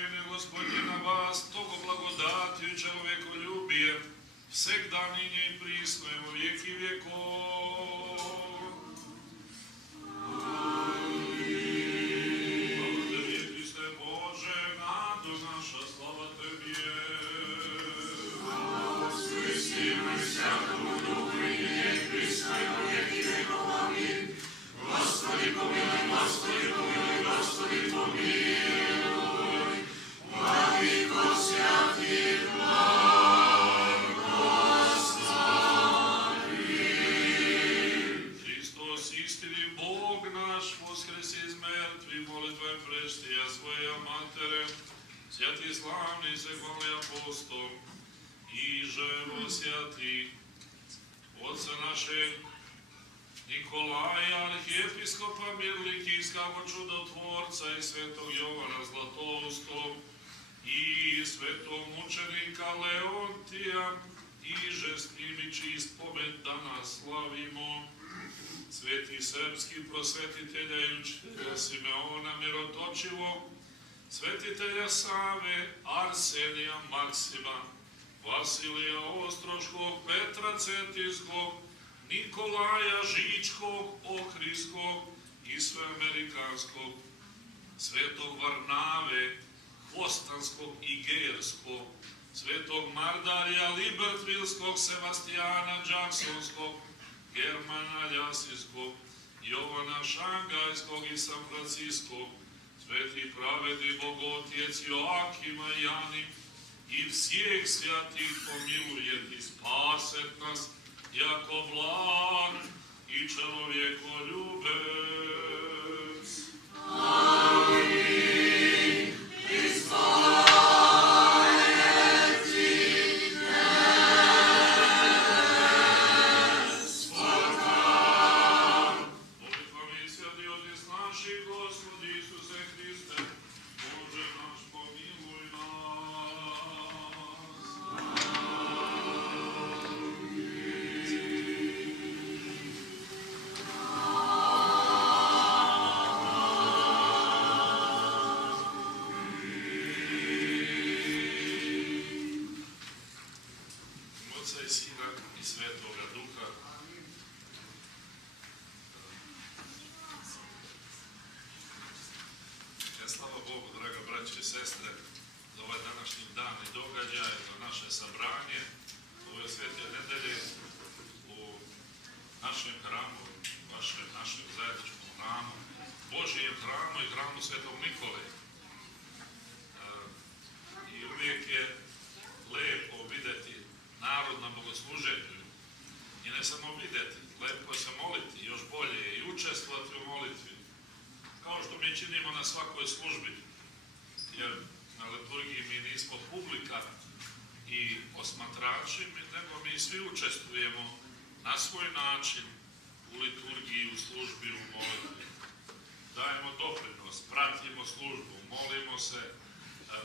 blagoslовeni Gospodin na vas, togo blagodati i čovekoljubije, всегда ныне и присно и во веки веков. Благодари Христе Боже, надо наша слава Тебе. Воскреси мы всякому духу и ныне и присно и во веки веков. Аминь. Господи помилуй, Господи помилуй, Господи помилуй. Владыко святых, Святый славный Всехвалый апостол, и же святый Отца нашего Николая, архиепископа Мирликийского чудотворца и святого Йована Златоустого, и святого мученика Леонтия, и же с ними чист помет да нас славимо. Святый српski просветителя и учителя Симеона Мироточивog, svetitelja Save, Arsenija Maksima, Vasilija Ostroškog, Petra Cetinskog, Nikolaja Žičkog, Ohriskog i Sveamerikanskog, svetog Varnave, Hvostanskog i Gerskog, svetog Mardarija Libertvilskog, Sevastijana Jacksonskog, Germana Ljasijskog, Jovana Šangajskog i San Franciskog, sveti pravedni Bogotjec Joakima i Jani i всех святых помилует и спасет нас, яко благ и человеколюбец. Аминь. Христос.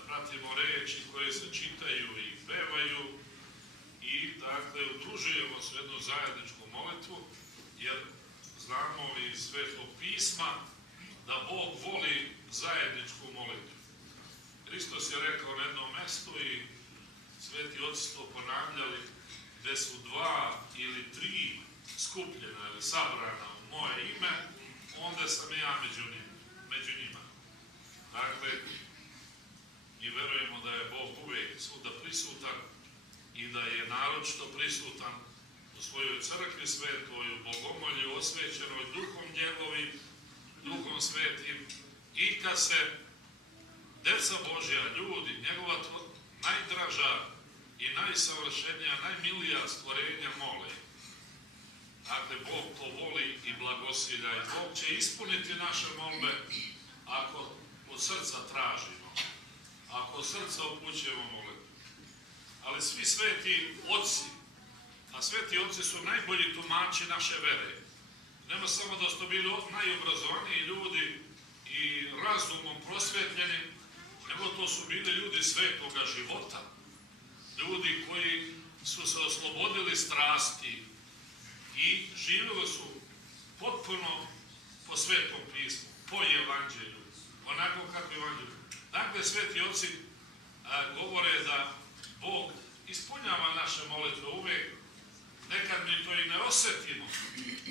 Pratimo reči koje se čitaju i pevaju i dakle udružujemo se u jednu zajedničku molitvu, jer znamo iz Svetog pisma da Bog voli zajedničku molitvu. Hristos je rekao na jednom mestu i sveti oci to ponavljali, gde su dva ili tri skupljena ili sabrana u moje ime, onda sam i ja među njima. Dakle, mi verujemo da je Bog uvijek svuda prisutan i da je naročito prisutan u svojoj crkvi svetoj, u bogomolju osvećenoj duhom njegovim, duhom svetim, i kad se deca Božja, ljudi, njegova najdraža i najsavršenija, najmilija stvorenja mole. Dakle, Bog to voli i blagosilja i Bog će ispuniti naše molbe ako od srca tražimo, ako od srca upućujemo molitvu. Ali svi sveti oci, a sveti oci su najbolji tumači naše vere. Nema samo da su bili najobrazovaniji ljudi i razumom prosvetljeni, nego to su bili ljudi svetoga života. Ljudi koji su se oslobodili strasti i živjeli su potpuno po svetom pismu, po evanđelju, onako kako evanđelju. Dakle, sveti oci govore da Bog ispunjava naše molitve uvijek. Nekad mi to i ne osjetimo,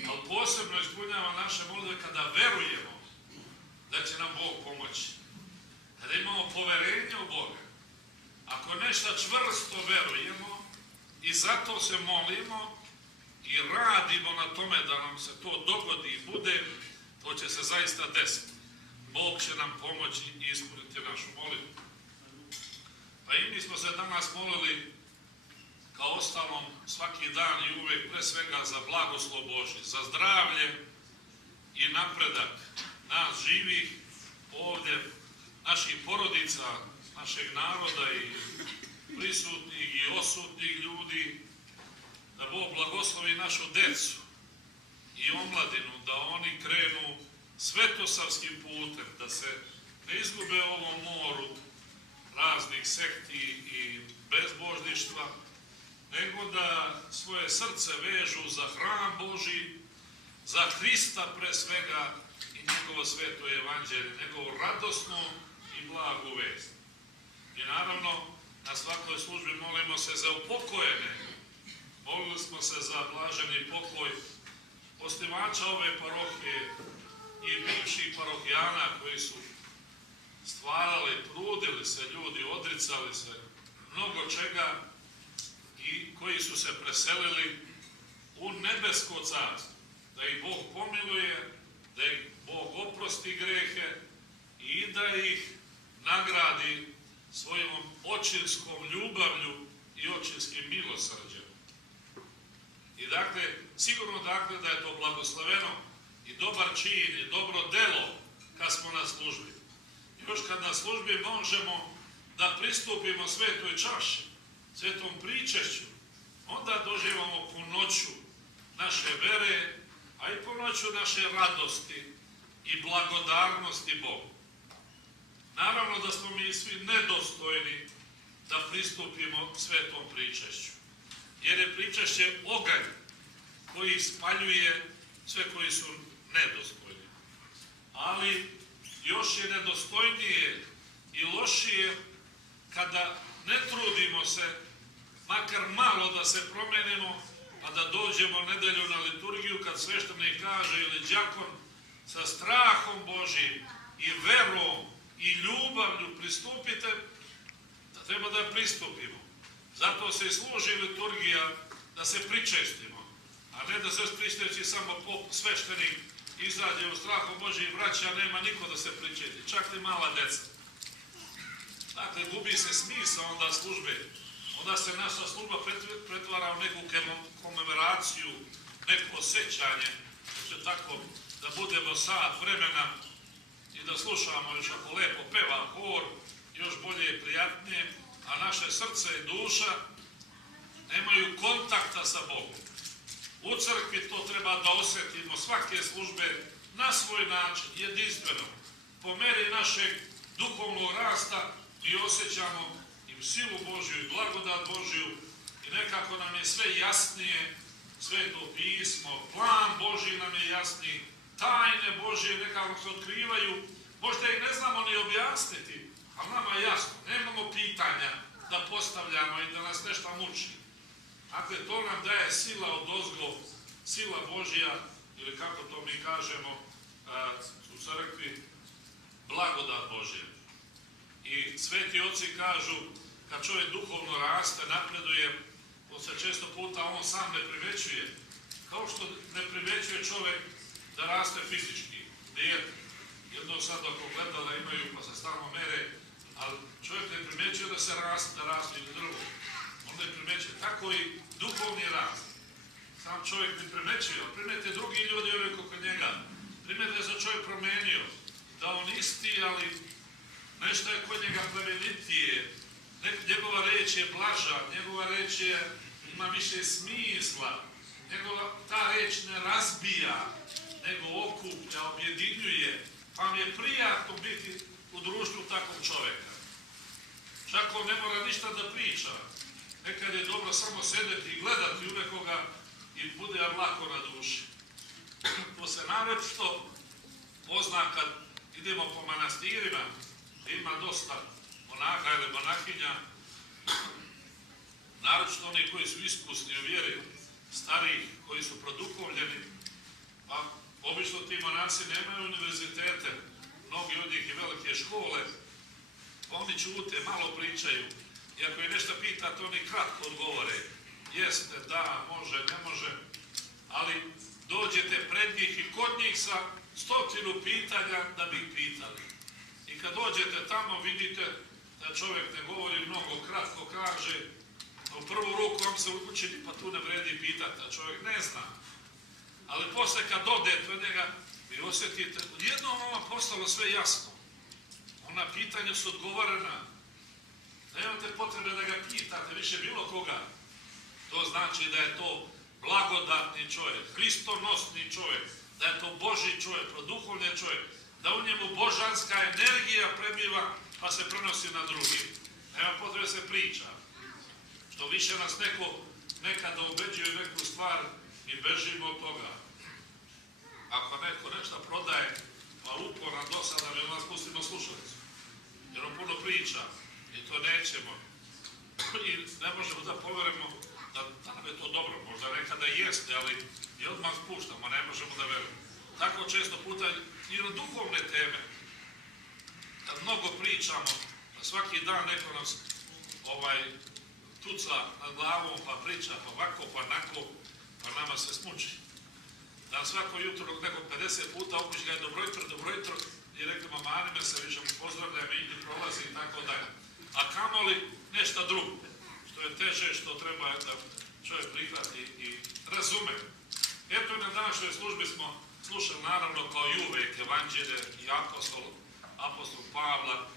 ali posebno ispunjava naše molitve kada verujemo da će nam Bog pomoći. Kada imamo poverenje u Boga, ako nešto čvrsto verujemo i zato se molimo i radimo na tome da nam se to dogodi i bude, to će se zaista desiti. Bog će nam pomoći i ispuniti našu molitvu. Pa i mi smo se danas molili kao ostalom svaki dan i uvijek pre svega za blagoslov Božji, za zdravlje i napredak nas živih ovdje, naših porodica, našeg naroda i prisutnih i odsutnih ljudi, da Bog blagoslovi našu decu i omladinu, da oni krenu svetosavskim putem, da se ne izgube u ovom moru raznih sekti i bezbožništva, nego da svoje srce vežu za hram Božji, za Hrista pre svega i njegovo sveto evanđelje, njegovu radosnu i blagu vest. I naravno, na svakoj službi molimo se za upokojene. Molili smo se za blaženi pokoj osnivača ove parohije i bivših parohijana koji su stvarali, trudili se ljudi, odricali se mnogo čega i koji su se preselili u nebesko carstvo. Da ih Bog pomiluje, da ih Bog oprosti grehe i da ih nagradi svojom očinskom ljubavlju i očinskim milosrđem. I dakle, sigurno dakle da je to blagosloveno i dobar čin i dobro delo kad smo na službi. Još kad na službi možemo da pristupimo svetoj čaši, svetom pričešću, onda doživamo punoću naše vere, a i punoću naše radosti i blagodarnosti Bogu. Naravno da smo mi svi nedostojni da pristupimo svetom pričešću, jer je pričešće oganj koji spaljuje sve koji su nedostojni. Ali još je nedostojnije i lošije kada ne trudimo se, makar malo da se promenimo, a da dođemo nedelju na liturgiju kad sveštenik kaže ili đakon sa strahom Božjim i verom i ljubavlju pristupite, da treba da pristupimo. Zato se i služi liturgija da se pričestimo, a ne da se pričesti samo sveštenik izađe u strahu Božji i vraća, nema niko da se pričesti, čak ni mala deca. Dakle, gubi se smisao onda službe. Onda se naša služba pretvara u neku komemoraciju, neko osjećanje, će tako da budemo sat vremena i da slušamo još ako lepo peva hor, još bolje i prijatnije, a naše srce i duša nemaju kontakta sa Bogom. U crkvi to treba da osjetimo svake službe na svoj način, jedinstveno. Po meri našeg duhovnog rasta mi osjećamo i silu Božju i blagodat Božju i nekako nam je sve jasnije, sveto pismo, plan Božji nam je jasniji, tajne Božje nekako se otkrivaju, možda ih ne znamo ni objasniti, ali nama je jasno, nemamo pitanja da postavljamo i da nas nešto muči. Dakle, to nam daje sila odozgo, sila Božja, ili kako to mi kažemo u crkvi, blagodat Božja. I sveti oci kažu, kad čovjek duhovno raste, napreduje, to se često puta on sam ne primećuje. Kao što ne primećuje čovjek da raste fizički, dijete. Jedno sad ako gledala imaju pa se stalno mere, ali čovjek ne primećuje da se raste, da raste ili drvo. On ne primećuje. Tako i duhovni rast. Sam čovjek ne primećuje, ali primete drugi ljudi ove kod njega. Primete da se čovjek promenio, da on isti, ali nešto je kod njega plemenitije. Njegova reč je blaža, njegova reč ima više smisla. Ta reč ne razbija, nego okuplja, objedinjuje. Pa mi je prijatno biti u društvu takvog čovjeka. Čak on ne mora ništa da priča. Nekad je dobro samo sedeti i gledati u nekoga i bude lako na duši. To se naročito pozna kad idemo po manastirima, ima dosta monaha ili monahinja, naročito oni koji su iskusni u vjeri, starijih, koji su produhovljeni, a obično ti monaci nemaju univerzitete, mnogi od njih i velike škole, oni ćute, malo pričaju, i ako je nešto pitate, oni kratko odgovore, jeste, da, može, ne može, ali dođete pred njih i kod njih sa 100 pitanja da bi ih pitali. I kad dođete tamo, vidite da čovjek ne govori mnogo, kratko kaže, u prvu ruku vam se učini, pa tu ne vredi pitati, a čovjek ne zna. Ali posle kad odete od njega, vi osjetite, odjednom vam postalo sve jasno. Ona pitanja su odgovorena. Nemate potrebe da ga pitate više bilo koga. To znači da je to blagodatni čovjek, hristonosni čovjek, da je to Božji čovjek, produhovljen čovjek, da u njemu božanska energija prebiva pa se prenosi na drugi. Nema potrebe se priča. Što više nas neko nekada ubeđuje neku stvar i bežimo od toga. Ako neko nešto prodaje, pa uporan dosadan, mi nas pustimo slušalicu. Jer on puno priča i to nećemo. I ne možemo da poverujemo da nam je to dobro. Možda nekada jeste, ali i odmah spuštamo, ne možemo da verujemo. Tako često puta i na duhovne teme. Kad mnogo pričamo, da svaki dan neko nas tuca nad glavom, pa priča, pa ovako, pa onako, pa nama se smuči. Da svako jutro neko 50 puta okući ga je dobro jutro i rekao, manime se, više mu pozdravljam i ide prolazi i tako dalje. A kamoli nešto drugo, što je teže, što treba da čovjek prihvati i razume. Eto, na današnjoj službi smo slušali naravno kao i uvek evanđelje i apostol Pavla.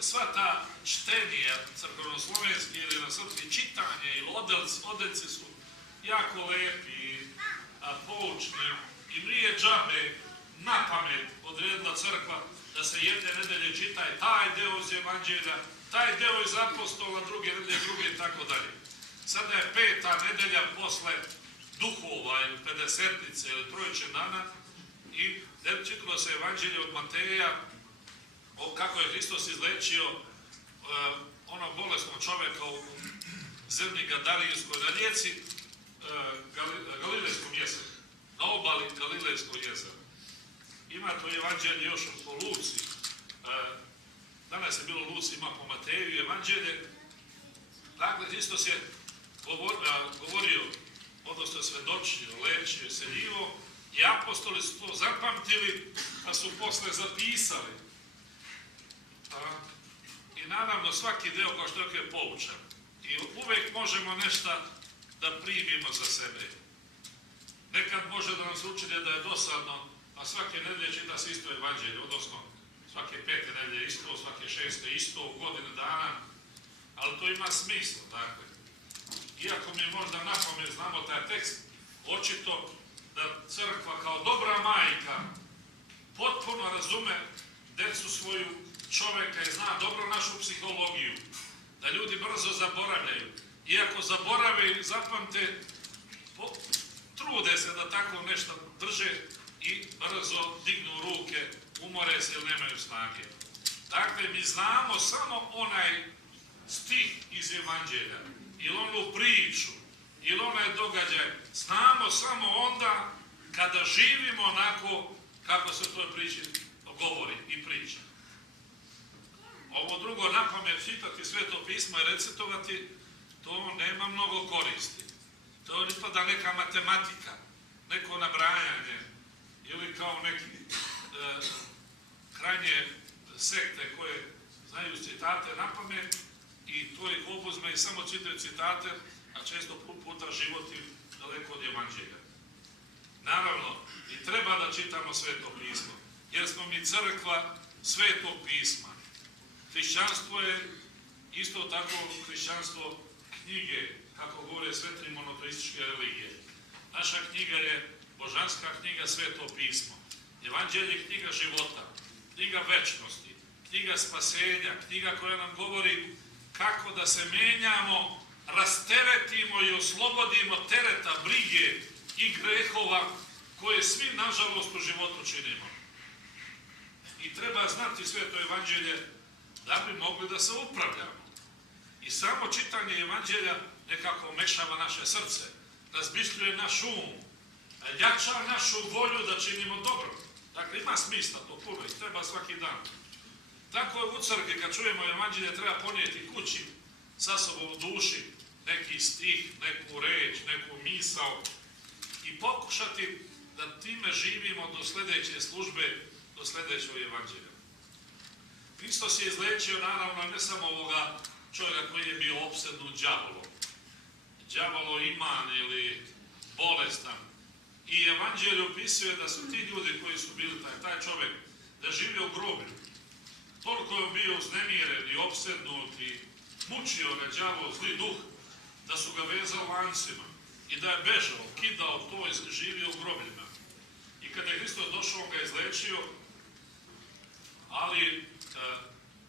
Sva ta čtenija crkvenoslovenski ili na srpski čitanje ili odeljci su jako lepi, poučni i nije džabe na pamet odredila crkva da se jedne nedelje čitaje taj deo iz evanđelja, taj deo iz apostola, druge nedelje, druge i tako dalje. Sada je 5. nedelja posle duhova ili pedesetnice ili trojiče dana i čitalo se evanđelje od Mateja kako je Hristos izlečio onog bolesnog čoveka u zemlji Gadarijskoj na rijeci Galilejskom jezeru, na obali Galilejskog jezera. Ima to evanđelje još po Luci. Danas je bilo Luci, ima po Mateju evanđelje. Dakle, Hristos je govorio, odnosno svedočio, lečio, seljivo i apostoli su to zapamtili, pa su posle zapisali. I naravno svaki deo kao što je poučan. I uvek možemo nešto da primimo za sebe. Nekad može da nam se učine da je dosadno, a svake nedelje čita se isto evanđelje, odnosno svake 5. nedelje isto, svake 6. isto, u godine dana, ali to ima smisla, dakle. Iako mi možda na pamet znamo taj tekst, očito da crkva kao dobra majka potpuno razume decu svoju čoveka i zna dobro našu psihologiju, da ljudi brzo zaboravljaju. Iako zaborave i zapamte, trude se da tako nešto drže i brzo dignu ruke, umore se ili nemaju snage. Dakle, mi znamo samo onaj stih iz evanđelja, ili onu priču, ili onaj događaj, znamo samo onda kada živimo onako kako se to priči govori i priča. Ovo drugo, napamet čitati Sveto pismo i recitovati, to nema mnogo koristi. To ispada neka matematika, neko nabrajanje, ili kao neki krajnje sekte koje znaju citate napamet i to ih obuzme i samo čitaju citate, a često puta život im daleko od evanđelja. Naravno, i treba da čitamo Sveto pismo, jer smo mi crkva Svetog pisma. Hrišćanstvo je isto tako hrišćanstvo knjige, kako govore sve tri monoteističke religije. Naša knjiga je božanska knjiga Sveto pismo. Evanđelje je knjiga života, knjiga večnosti, knjiga spasenja, knjiga koja nam govori kako da se menjamo, rasteretimo i oslobodimo tereta, brige i grehova koje svi, nažalost, u životu činimo. i treba znati sveto evanđelje da bi mogli da se upravljamo. I samo čitanje evanđelja nekako mešava naše srce, razbistljuje naš um, jača našu volju da činimo dobro. Dakle, ima smisla to puno i treba svaki dan. Tako je u crkvi, kad čujemo evanđelje, treba ponijeti kući sa sobom u duši neki stih, neku reč, neku misao i pokušati da time živimo do sljedeće službe, do sljedećeg evanđelja. Hristos je izlečio naravno ne samo ovoga čovjeka koji je bio opsednut đavolom. Đavolo iman ili bolestan. I evanđelje opisuje da su ti ljudi koji su bili taj čovjek, da živio u groblju. Toliko je bio uznemiren i opsednut i mučio ga đavol, zli duh, da su ga vezali lancima i da je bežao, kidao to i živio u grobljima. I kada je Hristos došao, on ga izlečio, ali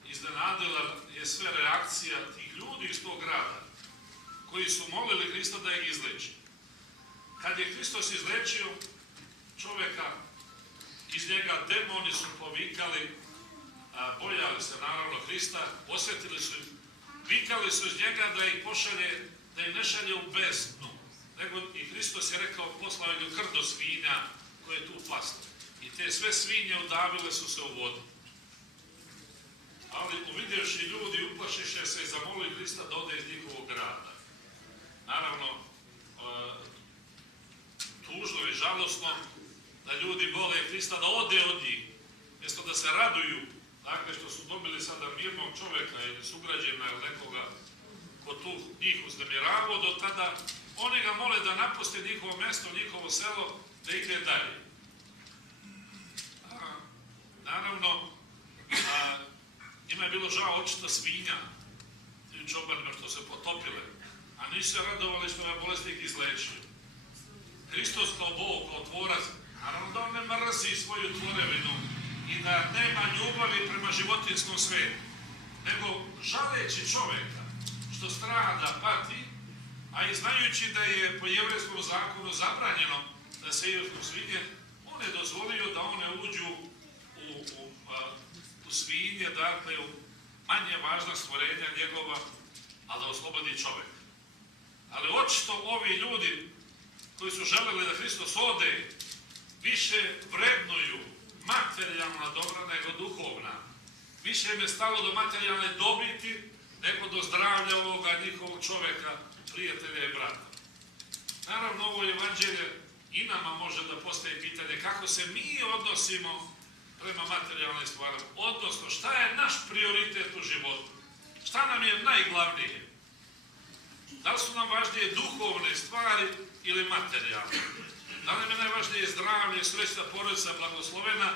iznenadila je sve reakcija tih ljudi iz tog grada koji su molili Hrista da ih izleči. Kad je Hristos izlečio čovjeka, iz njega demoni su povikali, bojali se naravno Hrista, osjetili su, vikali su iz njega da ih pošalje, da ih ne šalje u bezdnu, nego i Hristos je rekao, poslao je krdo svinja koje tu paste. I te sve svinje udavile su se u vodu. Ali uvidjevši ljudi, uplašiše se i zamolili Hrista da ode iz njihovog grada. Naravno, tužno i žalosno da ljudi vole Hrista da ode od njih, mjesto da se raduju, dakle što su dobili sada mirnog čovjeka ili sugrađena ili nekoga ko tu njih uznemiravao, do tada oni ga mole da napusti njihovo mjesto, njihovo selo, da ide dalje. Naravno, njima je bilo žao očito svinja i čobanima što se potopile, a nisu se radovali što je bolesnik izlečio. Hristos kao Bog, kao tvorac, naravno da on ne mrzi svoju tvorevinu i da nema ljubavi prema životinskom svijetu, nego žaleći čovjeka što strada, pati, a i znajući da je po jevrejskom zakonu zabranjeno da se jedu svinje, on je dozvolio da one uđu u svinje, dakle u manje važna stvorenja njegova, a da oslobodi čovjeka. Ali očito ovi ljudi koji su želeli da Hristos ode, više vrednuju materijalna dobra nego duhovna. Više im je stalo do materijalne dobiti nego do zdravlja ovoga njihovog čovjeka, prijatelja i brata. Naravno, ovo evanđelje i nama može da postavi pitanje kako se mi odnosimo prema materijalnim stvarima. Odnosno, šta je naš prioritet u životu? Šta nam je najglavnije? Da li su nam važnije duhovne stvari ili materijalne? Da li nam je najvažnije zdravlje, srećna porodica, blagoslovena,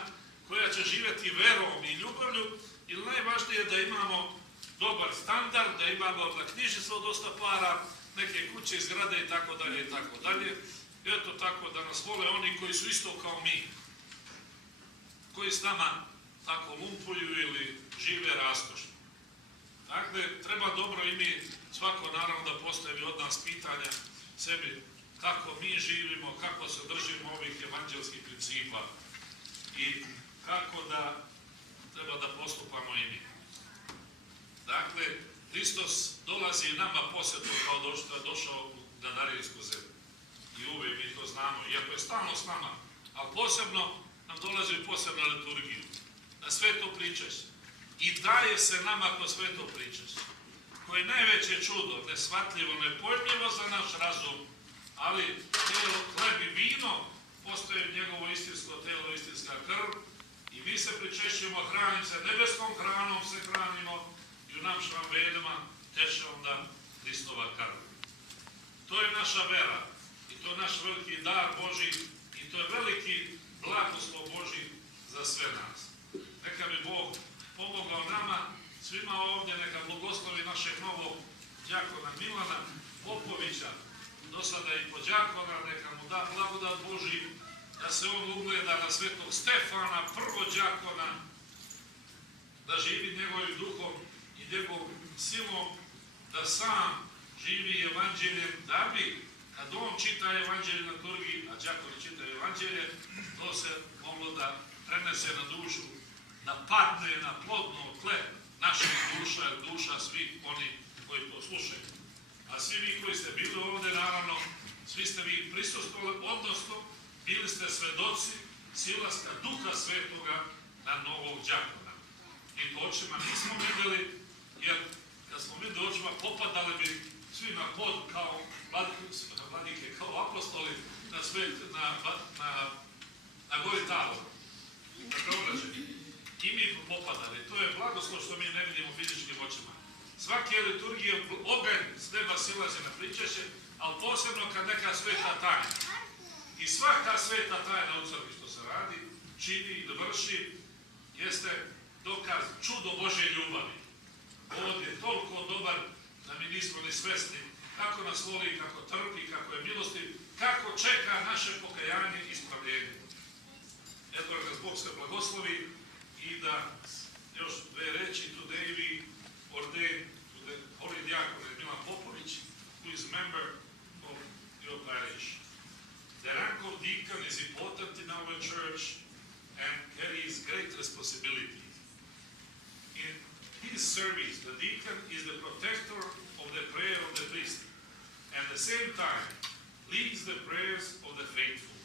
koja će živjeti verom i ljubavlju, ili najvažnije je da imamo dobar standard, da imamo na knjižicu dosta para, neke kuće, zgrade i tako dalje i tako dalje. Eto tako da nas vole oni koji su isto kao mi, koji s nama tako lumpuju ili žive raskošno. Dakle, treba dobro i mi svako naravno da postavi od nas pitanja sebi kako mi živimo, kako se držimo ovih evanđelskih principa i kako da treba da postupamo i mi. Dakle, Hristos dolazi nama posjetom kao što je došao u Gadarijsku zemlju. I uvijek mi to znamo, iako je stalno s nama, ali posebno nam dolazi u posebnu liturgiju, na sveto pričašće. I daje se nama kroz sveto pričašće, koje je najveće čudo, neshvatljivo, nepojmljivo za naš razum, ali tijelo, hleb i vino postoje njegovo istinsko tijelo, istinska krv i mi se pričešćujemo, hranimo se, nebeskom hranom se hranimo i u našim venama teče onda Hristova krv. To je naša vera i to je naš veliki dar Božji i to je veliki blagoslov Božji za sve nas. Neka bi Bog pomogao nama, svima ovdje, neka blagoslovi našeg novog đakona Milana Popovića, do sada i podđakona, neka mu da blagodat Božji, da se on ugleda na svetog Stefana, prvođakona, da živi njegovim duhom i njegovom silom, da sam živi evanđeljem, da bi, kad on čita evanđelje na liturgiji, a đakoni čitaju evanđelje, to se moglo da prenese na dušu da padne na plodno tle naših duša, duša svih oni koji to slušaju. A svi vi koji ste bili ovdje, naravno, svi ste vi prisustvovali, odnosno bili ste svedoci silaska Duha Svetoga na Novog Đakona. Mi to očima nismo vidjeli, jer kad smo vidjeli očima, popadali bi svi na pod kao vladike, kao apostoli na gori Tabor, na Beograđe. I mi popadali. To je blagoslov što mi ne vidimo fizičkim očima. Svake liturgije oganj s neba silazi na pričešće, ali posebno kad neka sveta tajna. I svaka sveta tajna u crkvi što se radi, čini i dovrši, jeste dokaz čudo Božje ljubavi. Ovdje je toliko dobar da mi nismo ni svesni kako nas voli, kako trpi, kako je milostiv, kako čeka naše pokajanje i ispravljenje. Eto da Bog se blagoslovi i da još dve reči today we ordain to the Holy Diakon Milan Popović, who is a member of your parish. The rank of deacon is important in our church and carries great responsibility. In his service, the deacon is the protector of the prayer of the priest, and at the same time leads the prayers of the faithful.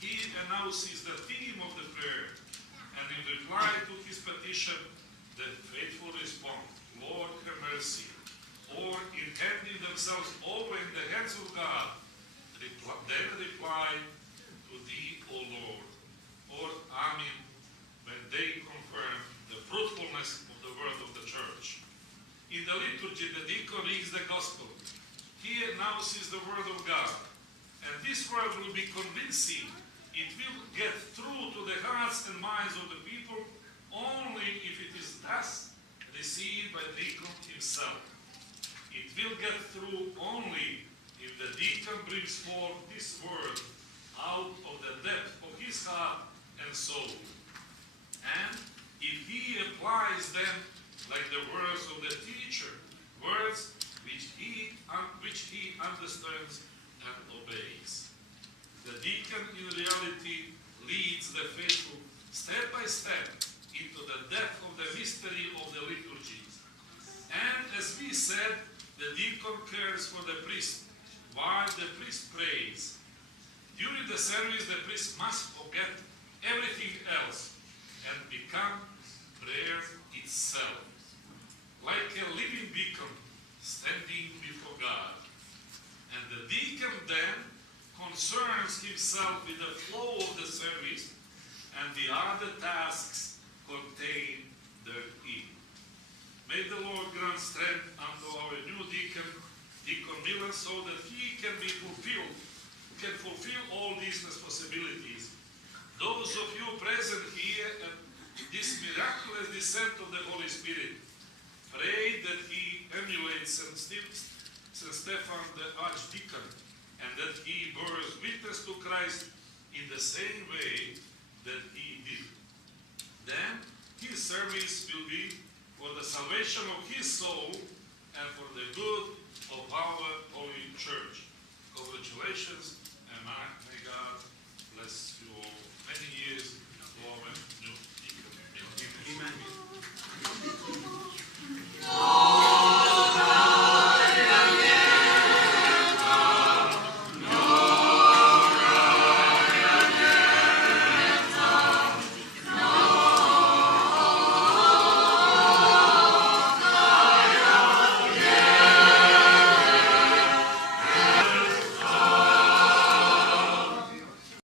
He announces the theme of the prayer, and in reply to his petition, the faithful respond, Lord, have mercy, or in handing themselves over in the hands of God, then reply to thee, O Lord, or Amen, when they confirm the fruitfulness of the word of the church. In the liturgy, the deacon reads the gospel. He announces the word of God, and this word will be convincing. It will get through to the hearts and minds of the people only if it is thus received by the deacon himself. It will get through only if the deacon brings forth this word out of the depth of his heart and soul. And if he applies them like the words of the teacher, words which he understands and obeys. The deacon in reality leads the faithful step by step into the depth of the mystery of the liturgies. And as we said, the deacon cares for the priest while the priest prays. During the service, the priest must forget everything else and become prayer itself, like a living beacon standing before God. And the deacon then concerns himself with the flow of the service and the other tasks contained therein. May the Lord grant strength unto our new deacon, Deacon Milan, so that he can fulfill all these responsibilities. Those of you present here at this miraculous descent of the Holy Spirit, pray that he emulates St. Stephen the Archdeacon, and that he bears witness to Christ in the same way that he did. Then his service will be for the salvation of his soul and for the good of our Holy Church. Congratulations, and may God bless you all.